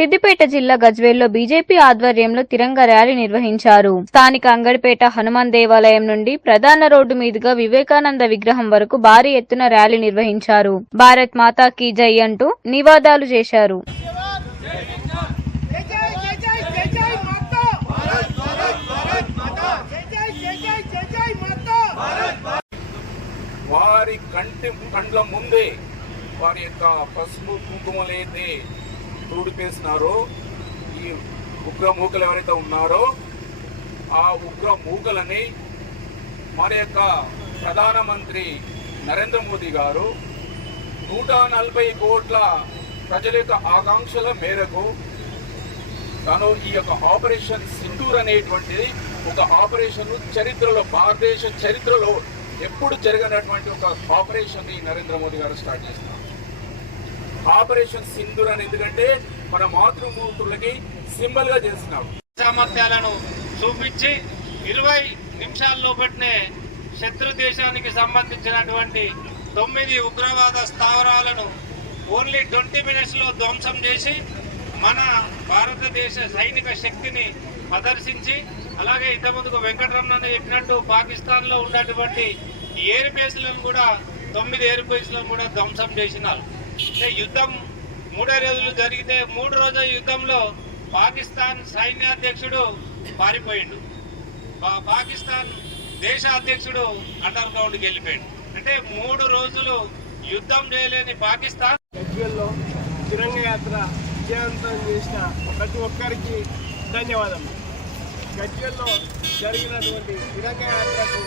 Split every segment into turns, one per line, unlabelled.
సిద్దిపేట జిల్లా గజ్వేల్లో బీజేపీ ఆధ్వర్యంలో తిరంగ ర్యాలీ నిర్వహించారు. స్థానిక అంగడిపేట హనుమాన్ దేవాలయం నుండి ప్రధాన రోడ్డు మీదుగా వివేకానంద విగ్రహం వరకు భారీ ఎత్తున ర్యాలీ నిర్వహించారు. భారత్ మాతా కీ జై అంటూ నివాదాలు చేశారు.
వారి కంటి కండ్ల ముందే వారి యొక్క పసుపు కుంకుమలైతే తూడిపేసినారో ఈ ఉగ్ర మూకలు ఎవరైతే ఉన్నారో ఆ ఉగ్ర మూకలని మన యొక్క ప్రధానమంత్రి నరేంద్ర మోదీ గారు నూట నలభై కోట్ల ప్రజల యొక్క ఆకాంక్షల మేరకు తను ఈ యొక్క ఆపరేషన్ సింధూర్ అనేటువంటిది ఒక ఆపరేషన్ చరిత్రలో భారతదేశ చరిత్రలో ఎప్పుడు జరగనటువంటి ఒక ఆపరేషన్ని నరేంద్ర మోదీ గారు స్టార్ట్ చేస్తున్నారు. ఆపరేషన్ సింధూర్ అని ఎందుకంటే మన మాతృమూర్తులకి సింబల్గా చేస్తున్నారు
సామర్థ్యాలను చూపించి ఇరవై నిమిషాల్లో పట్టినే శత్రు దేశానికి సంబంధించినటువంటి తొమ్మిది ఉగ్రవాద స్థావరాలను ఓన్లీ ట్వంటీ మినిట్స్లో ధ్వంసం చేసి మన భారతదేశ సైనిక శక్తిని ప్రదర్శించి అలాగే ఇంతకుముందుకు వెంకటరమణ చెప్పినట్టు పాకిస్తాన్లో ఉన్నటువంటి ఎయిర్ బేస్లను కూడా తొమ్మిది ఎయిర్ బేస్లను కూడా ధ్వంసం చేసినారు. యుద్ధం మూడో రోజులు జరిగితే మూడు రోజుల యుద్ధంలో పాకిస్తాన్ సైన్యాధ్యక్షుడు పారిపోయిండు. పాకిస్తాన్ దేశ అధ్యక్షుడు అండర్ గ్రౌండ్కి వెళ్ళిపోయాడు. అంటే మూడు రోజులు యుద్ధం చేయలేని పాకిస్తాన్
గజ్వేల్లో తిరంగ యాత్ర విజయవంతం చేసిన ప్రతి ఒక్కరికి ధన్యవాదాలు గజ్వేల్లో జరిగినటువంటి తిరంగ యాత్రకు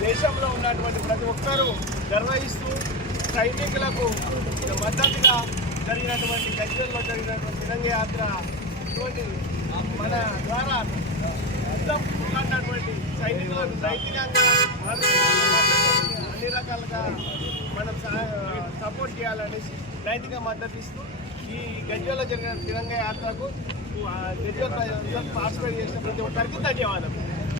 దేశంలో ఉన్నటువంటి ప్రతి ఒక్కరూ నిర్వహిస్తూ సైనికులకు మద్దతుగా జరిగినటువంటి గజ్వేల్లో జరిగినటువంటి తిరంగ యాత్ర మన ద్వారా మొత్తం ఉన్నటువంటి సైనికులకు నైతికంగా అన్ని రకాలుగా మనం సా- సపోర్ట్ చేయాలనేసి నైతిక మద్దతు ఇస్తూ ఈ గజ్వేల్లో జరిగిన తిరంగ యాత్రకు ఆ, గజ్వేల్ ప్రజలందరూ పార్టిసిపేట్ చేసిన ప్రతి ఒక్కరికి ధన్యవాదాలు